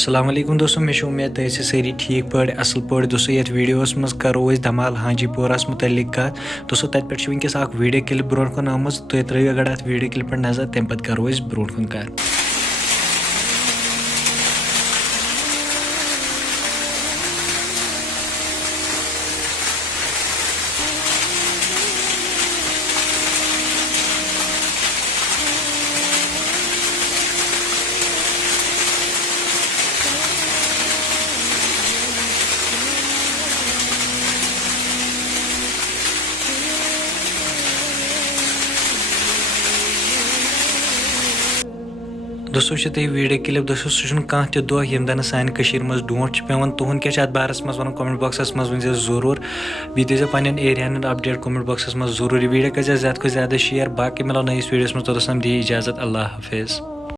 अस्सलाम वालेकुम दोस्तों, मे उम्मीद तुम सारी ठीक पे असल पे दोस्तों। ये वीडियोस मज करो धमाल हाजी पोरास मुतलिक कत दोस्तों। तत पे वनकस वीडियो क्लिप ब्रो कुन आम तुम त्रो अगर अत वीडियो क्लिप पे नजर तम पे करो ब्रो कुन कत। दोस्तों तुम वीडियो क्लिप दोस्तों सह कह तह यम दिन सान मज डोट पे तुहद क्या बारस मज वन कमेंट बॉक्सस मज वन जरूर बी दीजिए पन्न एरियान अपडेट कमेंट बॉक्सस मज जरूर। वीडियो कर ज्यादा को ज्यादा शेयर। बाकी मिलो नईस वीडियोस में तो दी इजाजत। अल्लाह हाफिज़।